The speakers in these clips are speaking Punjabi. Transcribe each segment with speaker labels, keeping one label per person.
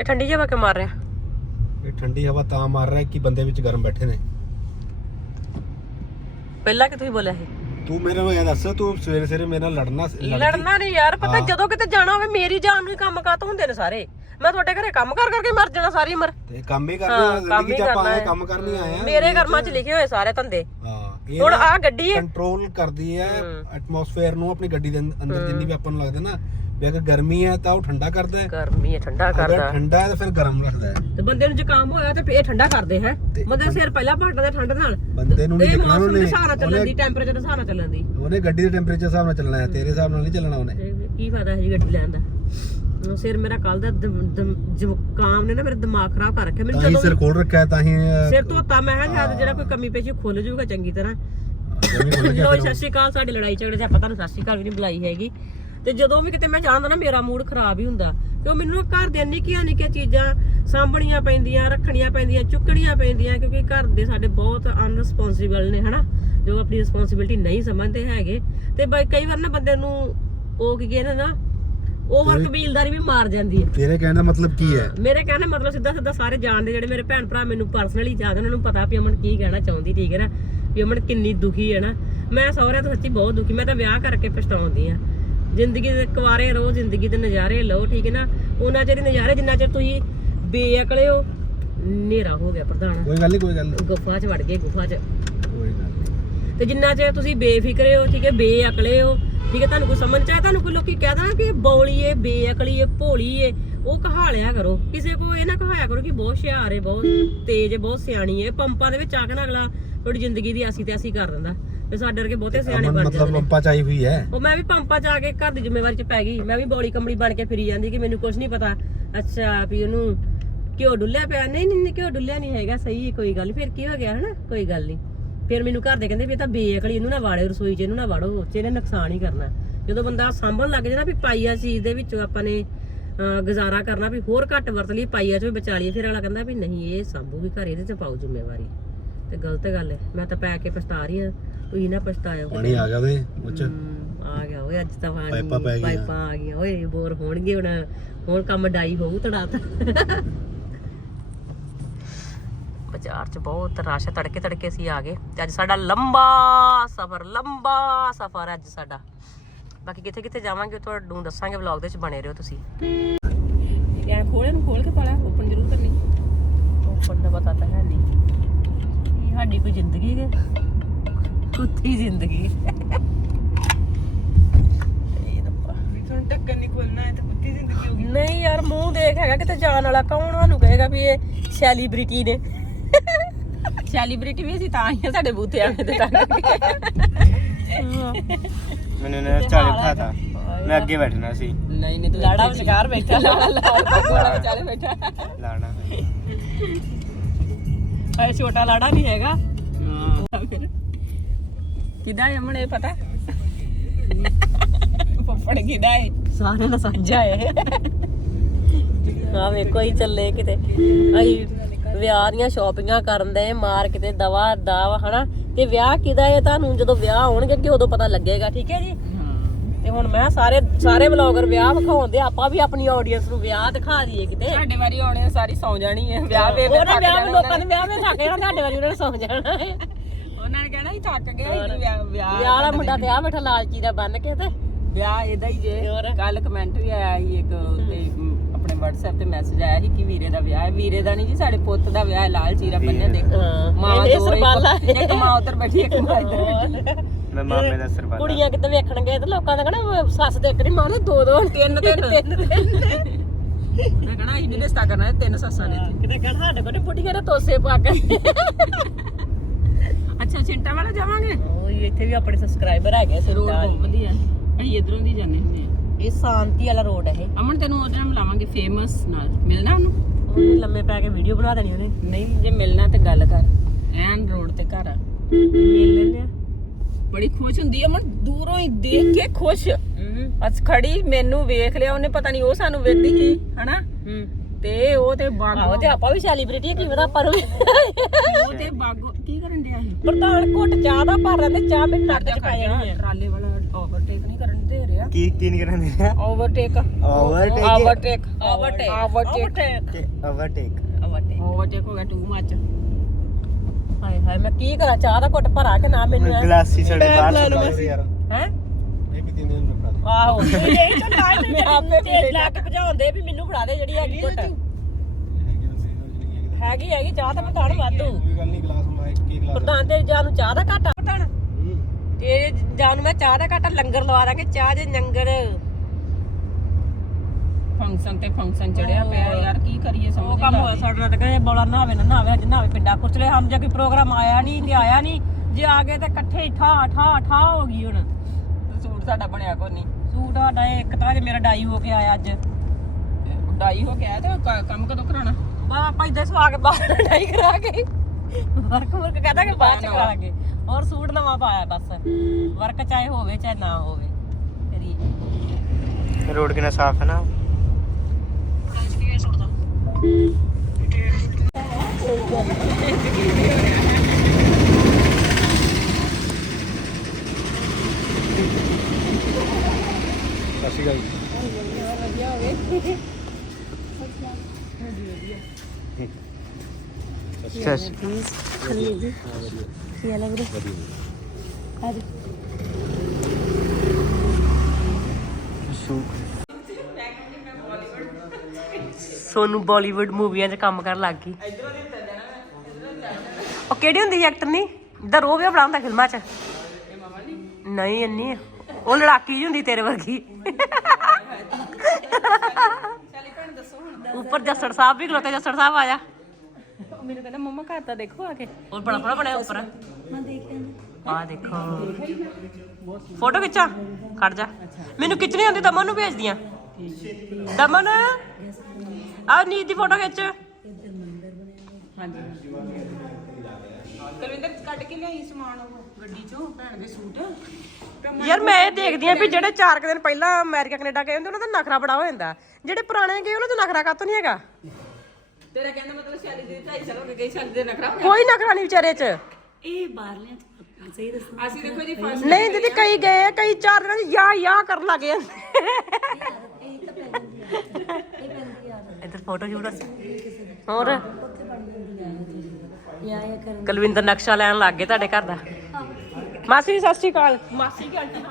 Speaker 1: ਇਹ ਠੰਡੀ ਜਗ੍ਹਾ ਕਿ ਮਾਰ ਰਿਹਾ?
Speaker 2: ਇਹ ਠੰਡੀ ਹਵਾ ਤਾਂ ਮਾਰ ਰਿਹਾ ਕਿ ਬੰਦੇ ਵਿੱਚ ਗਰਮ ਬੈਠੇ ਨੇ।
Speaker 1: ਪਹਿਲਾਂ ਕਿ ਤੁਸੀਂ ਬੋਲਿਆ ਸੀ
Speaker 2: ਤੂੰ ਮੇਰੇ ਨੂੰ ਇਹ ਦੱਸ ਤੂੰ ਸਵੇਰੇ ਸਵੇਰੇ ਮੇਰੇ ਨਾਲ ਲੜਨਾ
Speaker 1: ਲੜਨਾ ਨਹੀਂ ਯਾਰ ਪਤਾ
Speaker 2: ਹਾਂ।
Speaker 1: ਜਦੋਂ ਕਿਤੇ ਜਾਣਾ ਹੋਵੇ ਮੇਰੀ ਜਾਨ ਨੂੰ ਹੀ ਕੰਮ ਕਾਤ ਹੁੰਦੇ ਨੇ ਸਾਰੇ। ਮੈਂ ਤੁਹਾਡੇ ਘਰੇ ਕੰਮ ਕਰ ਕਰਕੇ ਮਰ ਜਾਣਾ ਸਾਰੀ ਉਮਰ।
Speaker 2: ਤੇ ਕੰਮ ਹੀ
Speaker 1: ਹਾਂ,
Speaker 2: ਕਰਨਾ
Speaker 1: ਕੰਮ
Speaker 2: ਜ਼ਿੰਦਗੀ
Speaker 1: ਹੀ
Speaker 2: ਚ ਆਪਾਂ
Speaker 1: ਕਰਨਾ
Speaker 2: ਆਏ
Speaker 1: ਹੈ।
Speaker 2: ਕੰਮ ਕਰਨੀ ਆਏ ਆ
Speaker 1: ਮੇਰੇ ਕਰਮਾਂ 'ਚ। ਲਿਖੇ ਹੋਏ ਸਾਰੇ ਧੰਦੇ।
Speaker 2: ਹਾਂ ਇਹ
Speaker 1: ਹੁਣ ਆ ਗੱਡੀ ਹੈ।
Speaker 2: ਕੰਟਰੋਲ ਕਰਦੀ ਹੈ। ਐਟਮੋਸਫੇਅਰ ਨੂੰ ਆਪਣੀ ਗੱਡੀ ਦੇ ਅੰਦ- ਅੰਦਰ ਜਿੰਨੀ ਵੀ ਆਪਾਂ ਨੂੰ ਲੱਗਦਾ ਨਾ ਵੀ ਅਗਰ ਗਰਮੀ ਹੈ ਤਾਂ ਉਹ ਠੰਡਾ ਕਰਦਾ ਹੈ।
Speaker 1: ਗਰਮੀ ਹੈ ਠੰਡਾ
Speaker 2: ਅਗਰ
Speaker 1: ਕਰਦਾ
Speaker 2: ਠੰਡਾ ਹੈ ਤਾਂ ਫਿਰ ਗਰਮ ਰੱਖਦਾ ਹੈ। ਤੇ
Speaker 1: ਤੇ ਬੰਦੇ ਨੂੰ ਜ਼ੁਕਾਮ ਹੋਇਆ ਤੇ ਇਹ ਠੰਡਾ ਕਰਦੇ ਹੈ।
Speaker 2: ਤੇ
Speaker 1: ਬੰਦੇ ਸਿਰ ਪਹਿਲਾਂ ਭਾਟਦਾ ਦੇ ਠੰਡ ਨਾਲ।
Speaker 2: ਬੰਦੇ ਨੂੰ ਨਹੀਂ
Speaker 1: ਇਹ
Speaker 2: ਦੇਖਣਾ
Speaker 1: ਮੌਸਮ ਦੇ
Speaker 2: ਉਹਨੇ
Speaker 1: ਨਾਲ ਚੱਲਣ ਦੀ ਟੈਂਪਰੇਚਰ ਦੇ ਹਿਸਾਬ ਨਾਲ ਚੱਲਣ ਦੀ।
Speaker 2: ਉਹਨੇ ਗੱਡੀ ਦੇ ਟੈਂਪਰੇਚਰ ਹਿਸਾਬ ਨਾਲ ਚੱਲਣਾ ਹੈ ਤੇਰੇ ਹਿਸਾਬ ਨਾਲ ਨਹੀਂ ਚੱਲਣਾ ਉਹਨੇ।
Speaker 1: ਤੇ ਕੀ ਫਾਇਦਾ ਹੈ ਜੀ ਗੱਡੀ ਲੈਣ ਦਾ? ਉਹ ਸਿਰ ਮੇਰਾ ਕੱਲ ਦਾ ਦਮ- ਦਮ- ਜ਼ੁਕਾਮ ਨੇ ਨਾ ਮੇਰਾ ਦਿਮਾਗ ਖਰਾਬ ਕਰ ਰੱਖਿਆ। ਮੈਨੂੰ
Speaker 2: ਤਾਂ ਹੀ
Speaker 1: ਜਦੋਂ
Speaker 2: ਸਿਰ ਖੋਲ ਰੱਖਿਆ ਹੈ ਤਾਂ ਹੀ ਅਹ,
Speaker 1: ਸਿਰ ਧੋਤਾ ਮੈਂ ਕਿਹਾ ਸ਼ਾਇਦ ਜਿਹੜਾ ਕੋਈ ਕਮੀ ਪੇਸ਼ੀ ਖੁੱਲ ਜਾਊਗਾ ਚੰਗੀ ਤਰ੍ਹਾਂ।
Speaker 2: ਜਮੀ ਖੁੱਲ ਗਿਆ
Speaker 1: ਲੋ
Speaker 2: ਫਿਰ
Speaker 1: ਸਤਿ ਸ਼੍ਰੀ ਅਕਾਲ ਸਾਡੀ ਲੜਾਈ ਝਗੜੇ ਆਪਾਂ ਤੁਹਾਨੂੰ ਸਤਿ ਸ਼੍ਰੀ ਅਕਾਲ ਵੀ ਨਹੀਂ ਬੁਲਾਈ ਹੈਗੀ। ਤੇ ਜਦੋਂ ਵੀ ਕਿਤੇ ਮੈਂ ਜਾਂਦਾ ਨਾ ਮੇਰਾ ਮੂਡ ਖਰਾਬ ਹੀ ਹੁੰਦਾ। ਕਿਉਂ ਮੈਨੂੰ ਨਾ ਘਰ ਦੀਆਂ ਨਿੱਕੀਆਂ ਨਿੱਕੀਆਂ ਚੀਜ਼ਾਂ ਸਾਂਭਣੀਆਂ ਪੈਂਦੀਆਂ ਰੱਖਣੀਆਂ ਪੈਂਦੀਆਂ ਚੁੱਕਣੀਆਂ ਪੈਂਦੀਆਂ ਕਿਉਂਕਿ ਘਰ ਦੇ ਸਾਡੇ ਬਹੁਤ ਅਨਰਿਸਪੌਂਸਿਬਲ ਨੇ ਹਨਾ? ਜੋ ਆਪਣੀ ਰਿਸਪੌਂਸਿਬਿਲਟੀ ਨਹੀਂ ਸਮਝਦੇ ਹੈਗੇ। ਤੇ ਬਈ ਕਈ ਵਾਰ ਨਾ ਬੰਦੇ ਨੂੰ ਉਹ ਕੀ ਕਹਿੰਦੇ ਨਾ ਓਵਰ ਕਬੀਲਦਾਰੀ ਵੀ ਮਾਰ ਜਾਂਦੀ ਹੈ।
Speaker 2: ਤੇਰੇ ਕਹਿਣ ਦਾ ਮਤਲਬ ਕੀ ਹੈ?
Speaker 1: ਮੇਰੇ ਕਹਿਣ ਦਾ ਮਤਲਬ ਸਿੱਧਾ ਸਿੱਧਾ ਸਾਰੇ ਜਾਣਦੇ ਜਿਹੜੇ ਮੇਰੇ ਭੈਣ ਭਰਾ ਮੈਨੂੰ ਪਰਸਨਲੀ ਜਾਣਦੇ ਉਹਨਾਂ ਨੂੰ ਪਤਾ ਵੀ ਅਮਨ ਕੀ ਕਹਿਣਾ ਚਾਹੁੰਦੀ ਠੀਕ ਹੈ ਨਾ? ਵੀ ਅਮਨ ਕਿੰਨੀ ਦੁਖੀ ਹੈ ਨਾ? ਮੈਂ ਸਹੁਰਿਆਂ ਤੋਂ ਸੱਚੀ ਬਹੁਤ ਦੁਖੀ ਮੈਂ ਤਾਂ ਵਿਆਹ ਕਰਕੇ ਪਛਤਾਉਂਦੀ ਆ ਜ਼ਿੰਦਗੀ ਦੇ ਕੁਆਰੇ ਰਹੋ ਜ਼ਿੰਦਗੀ ਦੇ ਨਜ਼ਾਰੇ ਲਓ ਠੀਕ ਹੈ ਨਾ? ਉਹਨਾਂ ਚਿਰ ਹੀ ਨਜ਼ਾਰੇ ਜਿੰਨਾ ਚਿਰ ਤੁਸੀਂ ਬੇਅਕਲੇ ਹੋ ਹਨੇਰਾ ਹੋ ਗਿਆ ਪ੍ਰਧਾਨ।
Speaker 2: ਕੋਈ ਗੱਲ ਨਹੀਂ ਕੋਈ ਗੱਲ ਨਹੀਂ
Speaker 1: ਗੁਫਾ 'ਚ ਵੜ ਗਏ ਗੁਫਾ 'ਚ।
Speaker 2: ਕੋਈ ਗੱਲ ਨਹੀਂ
Speaker 1: ਤੇ ਜਿੰਨਾ ਚਿਰ ਤੁਸੀਂ ਬੇਫਿਕਰੇ ਹੋ ਠੀਕ ਹੈ ਬੇਅਕਲੇ ਹੋ ਠੀਕ ਹੈ ਤੁਹਾਨੂੰ ਕੋਈ ਸਮਝ ਚਾਹੇ ਤੁਹਾਨੂੰ ਕੋਈ ਲੋਕੀ ਕਹਿ ਦੇਣਾ ਕਿ ਬੇਅਕਲੀ ਏ ਭੋਲੀ ਏ ਉਹ ਕਹਾ ਲਿਆ ਕਰੋ। ਕਿਸੇ ਕੋ ਇਹ ਨਾ ਕਹਾਇਆ ਕਰੋ ਕਿ ਬਹੁਤ ਹੁਸ਼ਿਆਰ ਏ ਬਹੁਤ ਤੇਜ਼ ਏ ਬਹੁਤ ਸਿਆਣੀ ਏ ਪੰਪਾਂ ਦੇ ਵਿੱਚ ਆ ਕੇ ਨਾ ਅਗਲਾ ਤੁਹਾਡੀ ਜ਼ਿੰਦਗੀ ਦੀ ਆਸੀ ਤੇ ਅਸੀਂ ਕਰ ਦਿੰਦਾ। ਤੇ ਸਾਡੇ ਵਰਗੇ ਬਹੁਤੇ ਸਿਆਣੇ ਬਣ
Speaker 2: ਮਤਲਬ
Speaker 1: ਜਾਂਦੇ ਨੇ।
Speaker 2: ਪੰਪਾ ਚਾਈ ਹੋਈ ਹੈ?
Speaker 1: ਉਹ ਮੈਂ ਵੀ ਪੰਪਾਂ 'ਚ ਆ ਕੇ ਘਰ ਦੀ ਜ਼ਿੰਮੇਵਾਰੀ 'ਚ ਪੈ ਗਈ। ਮੈਂ ਵੀ ਬੌਲੀ ਕੰਬਲੀ ਬਣ ਕੇ ਫਿਰੀ ਜਾਂਦੀ ਕਿ ਮੈਨੂੰ ਕੁਝ ਨਹੀਂ ਪਤਾ। ਅੱਛਾ ਵੀ ਉਹਨੂੰ ਘਿਓ ਡੁੱਲਿਆ ਪਿਆ। ਨਹੀਂ ਨਹੀਂ ਨਹੀਂ, ਘਿਓ ਡੁੱਲਿਆ ਨਹੀਂ ਹੈਗਾ। ਸਹੀ ਹੈ, ਕੋਈ ਗੱਲ ਨੀ। ਫਿਰ ਕੀ ਹੋ ਗਿਆ ਹਨਾ? ਕੋਈ ਗੱਲ ਨਹੀਂ ਫਿਰ ਮੈਨੂੰ ਘਰ ਦੇ ਕਹਿੰਦੇ ਵੀ ਇਹ ਤਾਂ ਬੇਅਕਲੀ ਇਹਨੂੰ ਨਾ ਵਾੜਿਓ ਰਸੋਈ 'ਚ ਇਹਨੂੰ ਨਾ ਵਾੜੋ। ਉਹ 'ਚ ਇਹਨੇ ਨੁਕਸਾਨ ਹੀ ਕਰਨਾ। ਜਦੋਂ ਬੰਦਾ ਸਾਂਭਣ ਲੱਗ ਜਾਣਾ ਵੀ ਪਾਈਆ ਚੀਜ਼ ਦੇ ਵਿੱਚੋਂ ਆਪਾਂ ਨੇ ਅਹ, ਗੁਜ਼ਾਰਾ ਕਰਨਾ ਵੀ ਹੋਰ ਘੱਟ ਵਰਤ ਲਈ ਪਾਈਆ 'ਚ ਵੀ ਬਚਾ ਲਈਏ। ਫਿਰ ਅਗਲਾ ਕਹਿੰਦਾ ਵੀ ਨਹੀਂ ਇਹ ਸਾਂਭੂਗੀ ਘਰ ਇਹਦੇ 'ਚ ਪਾਓ ਜ਼ਿੰਮੇਵਾਰੀ। ਤੇ ਗਲਤ ਗੱਲ ਹੈ। ਮੈਂ ਤਾਂ ਪੈ ਕੇ ਪਛਤਾ ਰਹੀ ਹਾਂ। ਤੁਸੀਂ ਨਾ ਪਛਤਾਇਓ।
Speaker 2: ਪਾਣੀ ਆ ਗਿਆ ਉੱਚ।
Speaker 1: ਹਮ, ਆ ਗਿਆ ਓਏ ਅੱਜ ਤਾਂ ਪਾਣੀ
Speaker 2: ਪਾਈਪਾਂ ਪੈ ਗਈਆਂ।
Speaker 1: ਪਾਈਪਾਂ ਆ ਗਈਆਂ। ਓਏ ਬੋਰ ਹੋਣਗੇ ਹੁਣ। ਹੁਣ ਕੰਮ ਡਾਈ ਹੋਊ ਤੜਾ ਬਾਜ਼ਾਰ 'ਚ ਬਹੁਤ ਰਸ਼ ਹੈ, ਤੜਕੇ ਤੜਕੇ ਅਸੀਂ ਆ ਗਏ ਤੇ ਅੱਜ ਸਾਡਾ ਲੰਬਾ ਸਫ਼ਰ ਲੰਬਾ ਸਫ਼ਰ ਹੈ ਅੱਜ ਸਾਡਾ। ਬਾਕੀ ਕਿੱਥੇ ਕਿੱਥੇ ਜਾਵਾਂਗੇ ਉਹ ਤੁਹਾਨੂੰ ਦੱਸਾਂਗੇ। ਵਲੌਗ ਦੇ ਵਿੱਚ ਬਣੇ ਰਹੋ ਤੁਸੀਂ। ਇਹ ਖੋਲੇ ਨੂੰ ਖੋਲ ਕੇ ਪਾਲਾ ਓਪਨ ਜ਼ਰੂਰ ਕਰਨੀ। ਓਪਨ ਦਾ ਪਤਾ ਤਾਂ ਹੈ ਨਹੀਂ ਇਹ ਸਾਡੀ ਕੋਈ ਜ਼ਿੰਦਗੀ ਹੈ? ਕੁੱਤੀ ਜ਼ਿੰਦਗੀ।
Speaker 3: ਤੁਹਾਨੂੰ ਨਹੀਂ ਖੋਲਣਾ ਹੈ ਤਾਂ ਕੁੱਤੀ ਜ਼ਿੰਦਗੀ ਹੋ ਗਈ।
Speaker 1: ਨਹੀਂ ਯਾਰ ਮੂੰਹ ਦੇਖ ਹੈਗਾ ਕਿਤੇ ਜਾਣ ਵਾਲਾ ਕੌਣ ਸਾਨੂੰ ਕਹੇਗਾ ਵੀ ਇਹ ਸੈਲੀਬ੍ਰਿਟੀ ਨੇ? ਸੈਲੀਬ੍ਰਿਟੀ ਵੀ ਅਸੀਂ ਤਾਂ ਹੀ ਆ ਸਾਡੇ ਬੂਥੇ ਆਵੇਂ ਤੇ ਟੰਗ
Speaker 4: ਮੈਨੂੰ ਨੇ ਚਾਲੇ ਬਿਠਾਤਾ ਮੈਂ ਅੱਗੇ ਬੈਠਣਾ ਸੀ।
Speaker 1: ਨਹੀਂ ਨਹੀਂ ਤੂੰ ਲਾੜਾ ਵਿਚਕਾਰ ਬੈਠਾ। ਲਾੜਾ ਲਾੜਾ ਵਿਚਾਰੇ ਬੈਠਾ।
Speaker 4: ਲਾਣਾ
Speaker 1: ਐ ਛੋਟਾ ਲਾੜਾ ਨਹੀਂ ਹੈਗਾ। ਕਿਦਾ ਹੈ ਅਮਨ ਇਹ ਪਤਾ?
Speaker 3: ਫੁੱਫੜ ਕਿਦਾ ਹੈ?
Speaker 1: ਸਾਰੇ ਨਾਲ ਸਾਂਝਾ ਹੈ। ਆ ਵੇਖੋ ਹੀ ਚੱਲੇ ਕਿਤੇ। ਅਸੀਂ ਵਿਆਹ ਦੀਆਂ ਸ਼ਾਪਿੰਗਾਂ ਕਰਨ ਦੇ ਮਾਰ ਕਿਤੇ ਦਵਾ ਦਵਾ ਹਨਾ? ਤੇ ਵਿਆਹ ਕਿਦਾ ਹੈ? ਤੁਹਾਨੂੰ ਜਦੋਂ ਵਿਆਹ ਹੋਣਗੇ ਕਿ ਉਦੋਂ ਪਤਾ ਲੱਗੇਗਾ ਠੀਕ ਹੈ ਜੀ? ਤੇ ਹੁਣ ਮੈਂ ਸਾਰੇ ਸਾਰੇ ਵਲੌਗਰ ਵਿਆਹ ਵਿਖਾਉਂਦੇ ਆਪਾਂ ਵੀ ਆਪਣੀ ਆਡੀਅנס ਨੂੰ ਵਿਆਹ ਦਿਖਾ ਦਈਏ ਕਿਤੇ।
Speaker 3: ਸਾਡੇ ਵਾਰੀ ਆਉਣੇ ਸਾਰੀ ਸੌ ਜਾਣੀ ਹੈ। ਵਿਆਹ ਵੇ
Speaker 1: ਉਹਨਾਂ ਵਿਆਹ ਵੀ ਲੋਕਾਂ ਦੇ ਵਿਆਹ ਵਿੱਚ ਥੱਕ ਜਾਣਾ ਤੁਹਾਡੇ ਵਾਰੀ ਉਹਨਾਂ ਨੇ ਸੌਂ ਜਾਣਾ ਹੈ।
Speaker 3: ਨੇ ਹੀ ਥੱਕ ਗਏ ਅਸੀਂ ਵਿਆਹ ਵਿਆਹ
Speaker 1: ਵਾਲਾ ਮੁੰਡਾ ਤੇ ਆ ਬੈਠਾ ਲਾਲਚੀ ਦਾ ਬੰਨ ਕੇ ਤੇ।
Speaker 3: ਵਿਆਹ ਇਹਦਾ ਹੀ ਜੇ? ਕੱਲ ਕਮੈਂਟ ਵੀ ਆਇਆ ਸੀ ਇੱਕ ਤੇ ਆਪਣੇ WhatsApp ਤੇ ਮੈਸੇਜ ਆਇਆ ਸੀ ਕਿ ਵੀਰੇ ਦਾ ਵਿਆਹ ਹੈ। ਵੀਰੇ ਦਾ ਨਹੀਂ ਜੀ ਸਾਡੇ ਪੁੱਤ ਦਾ ਵਿਆਹ ਹੈ ਲਾਲ ਚੀਰਾ ਬੰਨੇ ਦੇਖੋ।
Speaker 1: ਹਾਂ,
Speaker 3: ਮਾਂ ਦੋ
Speaker 1: ਸਰਬਾਲਾ
Speaker 3: ਇੱਕ- ਮਾਂ ਉਧਰ ਬੈਠੀ ਇੱਕ ਮਾਂ ਇੱਧਰ ਬੈਠੀ।
Speaker 4: ਮੈਂ ਮਾਮੇ ਦਾ ਸਰਪੰਚ
Speaker 1: ਕੁੜੀਆਂ ਕਿਤੇ ਵੇਖਣ ਗਏ ਤੇ ਲੋਕਾਂ ਦਾ ਕਹਣਾ ਸੱਸ ਦੇ ਇੱਕ ਨਹੀਂ ਮਾਂ ਦੇ ਦੋ ਦੋ
Speaker 3: ਤਿੰਨ ਤਿੰਨ
Speaker 1: ਤਿੰਨ ਤਿੰਨ
Speaker 3: ਮੈਂ ਕਹਣਾ ਅਸੀਂ ਨੀ ਰਿਸ਼ਤਾ ਕਰਨਾ ਤਿੰਨ ਸੱਸਾਂ ਨੇ।
Speaker 1: ਕਿਤੇ ਕਹਿਣ ਸਾਡੇ ਕੋਲ ਬੁੱਢੀਆਂ ਦੇ ਤੋਸੇ ਪਾ ਕੇ।
Speaker 3: ਅੱਛਾ ਚਿੰਟਾ ਵਾਲਾ ਜਾਵਾਂਗੇ?
Speaker 1: ਉਹ ਇੱਥੇ ਵੀ ਆਪਣੇ ਸਬਸਕ੍ਰਾਈਬਰ ਹੈਗੇ
Speaker 3: ਰੋਡ ਬਹੁਤ ਵਧੀਆ ਅਸੀਂ ਇਧਰੋਂ ਦੀ ਜਾਂਦੇ ਹੁੰਦੇ ਆ
Speaker 1: ਇਹ ਸ਼ਾਂਤੀ ਵਾਲਾ ਰੋਡ ਹੈ ਇਹ।
Speaker 3: ਅਮਨ ਤੈਨੂੰ ਉਹਦੇ ਨਾਲ ਮਿਲਾਵਾਂਗੇ ਫੇਮਸ ਨਾਲ। ਮਿਲਣਾ ਉਹਨੂੰ?
Speaker 1: ਉਹਨੇ ਲੰਮੇ ਪੈ ਕੇ ਵੀਡੀਓ ਬਣਾ ਦੇਣੀ ਉਹਨੇ।
Speaker 3: ਨਹੀਂ ਜੇ ਮਿਲਣਾ ਤੇ ਗੱਲ ਕਰ। ਐਨ ਰੋਡ ਤੇ ਘਰ ਆ।
Speaker 1: ਮਿਲ ਲੈਂਦੇ ਆ।
Speaker 3: ਬੜੀ ਖੁਸ਼ ਹੁੰਦੀ ਆ ਅਮਨ। ਦੂਰੋਂ ਹੀ ਦੇਖ ਕੇ ਖੁਸ਼। ਅੱਜ ਖੜੀ ਮੈਨੂੰ ਵੇਖ ਲਿਆ ਉਹਨੇ ਪਤਾ ਨਹੀਂ ਉਹ ਸਾਨੂੰ ਵੇਖਦੀ ਸੀ ਹਨਾ?
Speaker 1: ਹੂੰ।
Speaker 3: ਤੇ ਉਹ ਤੇ ਬਾਗੋ
Speaker 1: ਆਹੋ ਤੇ ਆਪਾਂ ਵੀ ਸੈਲੀਬ੍ਰਿਟੀ ਆ ਕੀ ਪਤਾ ਪਰ ਵੀ
Speaker 3: ਉਹ ਤੇ ਬਾਗੋ ਕੀ ਕਰਨ ਡਿਆ ਇਹ
Speaker 1: ਪ੍ਰਧਾਨ ਘੁੱਟ ਚਾਹ ਦਾ ਭਰ ਲੈਂਦੇ ਚਾਹ ਮੇਰੇ ਨੱਕ 'ਚ ਪੈ ਜਾਣੀ ਹੈ
Speaker 3: ਟਰਾਲੇ ਵਾਲਾ ਓਵਰਟੇਕ ਨਹੀਂ ਕਰਨ ਦੇ ਰਿਹਾ।
Speaker 4: ਕੀ ਕੀ ਨਹੀਂ ਕਰਨ ਦੇ
Speaker 3: overtake
Speaker 4: overtake
Speaker 3: overtake
Speaker 1: Overtake.
Speaker 3: Overtake
Speaker 4: overtake
Speaker 3: overtake ਹੋ ਗਿਆ ਟੂ ਮੱਚ
Speaker 1: ਹਾਏ ਹਾਏ ਮੈਂ ਕੀ ਕਰਾਂ? ਚਾਹ ਦਾ ਘੁੱਟ ਭਰਾ ਕੇ ਨਾ ਮੈਨੂੰ?
Speaker 4: ਗਲਾਸੀ ਸੜੇ ਬਾਹਰ ਸੁੱਟਾ
Speaker 2: ਯਾਰ।
Speaker 1: ਹੈ?
Speaker 2: ਇਹ ਵੀ ਤਿੰਨ ਦਿਨ
Speaker 1: ਆਹੋ। ਇਹ ਨਾਲ ਆਪੇ ਲਾ ਕੇ ਭਜਾਉਂਦੇ ਵੀ ਮੈਨੂੰ ਫੜਾ ਦੇ ਜਿਹੜੀ ਹੈਗੀ ਘੁੱਟ।
Speaker 2: ਹੈਗੀ ਹੈਗੀ
Speaker 1: ਹੈਗੀ ਹੈਗੀ ਚਾਹ ਤਾਂ ਪਤਾਣ ਵਾਧੂ।
Speaker 2: ਕੋਈ ਗੱਲ ਨਹੀਂ ਗਲਾਸ ਮੈਂ ਇੱਕ ਹੀ ਗਲਾਸ
Speaker 1: ਪ੍ਰਧਾਨ ਤੇਰੀ ਜਾਨ ਨੂੰ ਚਾਹ ਦਾ ਘਾਟਾ। ਪਤਾਣ
Speaker 2: ਹੂੰ।
Speaker 1: ਤੇਰੇ ਜਾਨ ਨੂੰ ਮੈਂ ਚਾਹ ਦਾ ਘਾਟਾ ਲੰਗਰ ਲਵਾ ਦਾਂਗੇ ਚਾਹ ਦੇ ਲੰਗਰ।
Speaker 3: ਫੰਕਸ਼ਨ ਤੇ ਫੰਕਸ਼ਨ ਚੜਿਆ ਪਿਆ ਯਾਰ ਕੀ ਕਰੀਏ
Speaker 1: ਉਹ
Speaker 3: ਸਮਝ
Speaker 1: ਕੰਮ
Speaker 3: ਨਹੀਂ।
Speaker 1: ਹੋਇਆ ਸਾਡੇ ਨਾਲ ਤਾਂ ਕਹਿੰਦੇ ਬੋਲਾ ਨਹਾਵੇ ਨਾ ਨਹਾਵੇ ਅੱਜ ਨਹਾਵੇ ਪਿੰਡਾ ਕੁਚਲੇ ਹਮ ਜੇ ਕੋਈ ਪ੍ਰੋਗਰਾਮ ਆਇਆ ਨਹੀਂ ਤੇ ਆਇਆ ਨਹੀਂ ਜੇ ਆ ਗਏ ਤੇ ਇਕੱਠੇ ਠਾ ਠਾ ਠਾ ਹੋ ਗਈ ਹੁਣ।
Speaker 3: ਸੂਟ ਸਾਡਾ ਬਣਿਆ ਕੋ ਨਹੀਂ।
Speaker 1: ਸੂਟ ਸਾਡਾ ਇਹ ਇੱਕ ਤਾਂ ਜੇ ਮੇਰਾ ਡਾਈ ਹੋ ਕੇ ਆਇਆ ਅੱਜ।
Speaker 3: ਡਾਈ ਹੋ ਗਿਆ ਤੇ ਕ- ਕੰਮ ਕਦੋਂ ਕਰਾਉਣਾ?
Speaker 1: ਬਾ ਆਪਾਂ ਇਦਾਂ ਸਵਾ ਕੇ ਬਾਹਰ ਡਾਈ ਕਰਾ ਕੇ ਵਰਕ ਵਰਕ ਕਹਦਾ ਕਿ ਬਾਅਦ ਚ ਕਰਾਂਗੇ ਔਰ ਸੂਟ ਨਵਾਂ ਪਾਇਆ ਬਸ। ਵਰਕ ਚਾਹੇ ਹੋਵੇ ਚਾਹੇ ਨਾ ਹੋਵੇ। ਕਰੀਏ
Speaker 4: ਰੋਡ ਕਿੰਨਾ ਸਾਫ਼ ਹੈ ਨਾ?
Speaker 2: ਸਤਿ ਸ਼੍ਰੀ ਅਕਾਲ ਜੀ।
Speaker 4: ਸਸ ਸੂ
Speaker 1: ਸੋਨੂੰ ਬਾਲੀਵੁੱਡ ਮੂਵੀਆਂ 'ਚ ਕੰਮ ਕਰਨ ਲੱਗ ਗਈ। ਉਹ ਕਿਹੜੀ ਹੁੰਦੀ ਐਕਟਰ ਨਹੀਂ ਦਾ ਰੋਬ ਜਿਹਾ ਬਣਾਉਂਦਾ ਫਿਲਮਾਂ 'ਚ। ਨਹੀਂ, ਇੰਨੀ ਉਹ ਲੜਾਕੀ ਜੀ ਹੁੰਦੀ ਤੇਰੇ ਵਰਗੀ। ਉੱਪਰ ਜੱਸੜ ਸਾਹਿਬ ਵੀ ਖਲੋਤੇ ਜੱਸੜ ਸਾਹਿਬ ਆ ਜਾ।
Speaker 3: ਮੈਨੂੰ ਕਹਿੰਦਾ ਮੰਮਾ ਘਰ ਤਾਂ ਦੇਖੋ ਆ ਕੇ।
Speaker 1: ਹੋਰ ਬੜਾ ਬੜਾ ਬਣਿਆ ਉੱਪਰ। ਆ ਦੇਖੋ। ਫੋਟੋ ਖਿੱਚਾਂ ਖੜ ਜਾ। ਮੈਨੂੰ ਖਿੱਚਣੀ ਆਉਂਦੀ ਦਮਨ ਨੂੰ ਭੇਜ ਦੀਆਂ ਦਮਨ ਆ ਨੀਤ ਦੀ ਫੋਟੋ ਖਿੱਚ।
Speaker 3: ਕੁਲਵਿੰਦਰ ਕੱਢ ਕੇ ਲਿਆਈ ਸਮਾਨ ਉਹ ਗੱਡੀ ਚੋਂ ਭੈਣ ਦੇ ਸੂਟ।
Speaker 1: ਯਾਰ ਮੈਂ ਇਹ ਦੇਖਦੀ ਆ ਵੀ ਜਿਹੜੇ 4 ਦਿਨ ਪਹਿਲਾਂ ਅਮਰੀਕਾ ਕੈਨੇਡਾ ਗਏ ਹੁੰਦੇ ਉਹਨਾਂ ਦਾ ਨਖਰਾ ਬੜਾ ਹੋ ਜਾਂਦਾ। ਜਿਹੜੇ ਪੁਰਾਣੇ ਗਏ ਉਹਨਾਂ ਦਾ ਨਖਰਾ ਕਾਤੋਂ ਨਹੀਂ ਹੈਗਾ?
Speaker 3: ਤੇਰਾ ਕਹਿੰਦਾ ਮਤਲਬ ਸ਼ਾਲੀ ਦੇ 2.5 ਸਾਲ ਹੋ ਗਏ ਗਈ ਸ਼ਾਲੀ ਦੇ ਨਖਰਾ ਹੋ ਗਿਆ
Speaker 1: ਕੋਈ ਨਖਰਾ ਨਹੀਂ ਵਿਚਾਰੇ 'ਚ।
Speaker 3: ਅਸੀਂ ਦੇਖੋ ਜੀ ਫਸਟ
Speaker 1: ਨਹੀਂ ਦੀਦੀ ਕਈ ਗਏ ਆ, ਕਈ ਚਾਰ ਦਿਨਾਂ ਦੀ ਯਾ ਯਾ ਕਰਨ ਲੱਗ ਜਾਂਦੇ। ਇੱਧਰ ਫੋਟੋ ਸ਼ੂਟ ਹੋਰ? ਕਲਵਿੰਦਰ ਨਕਸ਼ਾ ਲੈਣ ਲੱਗ ਗਏ ਤੁਹਾਡੇ ਘਰ ਦਾ। ਮਾਸੀ ਜੀ, ਸਤਿ ਸ਼੍ਰੀ ਅਕਾਲ। ਮਾਸੀ ਕੀ ਆਂਟੀ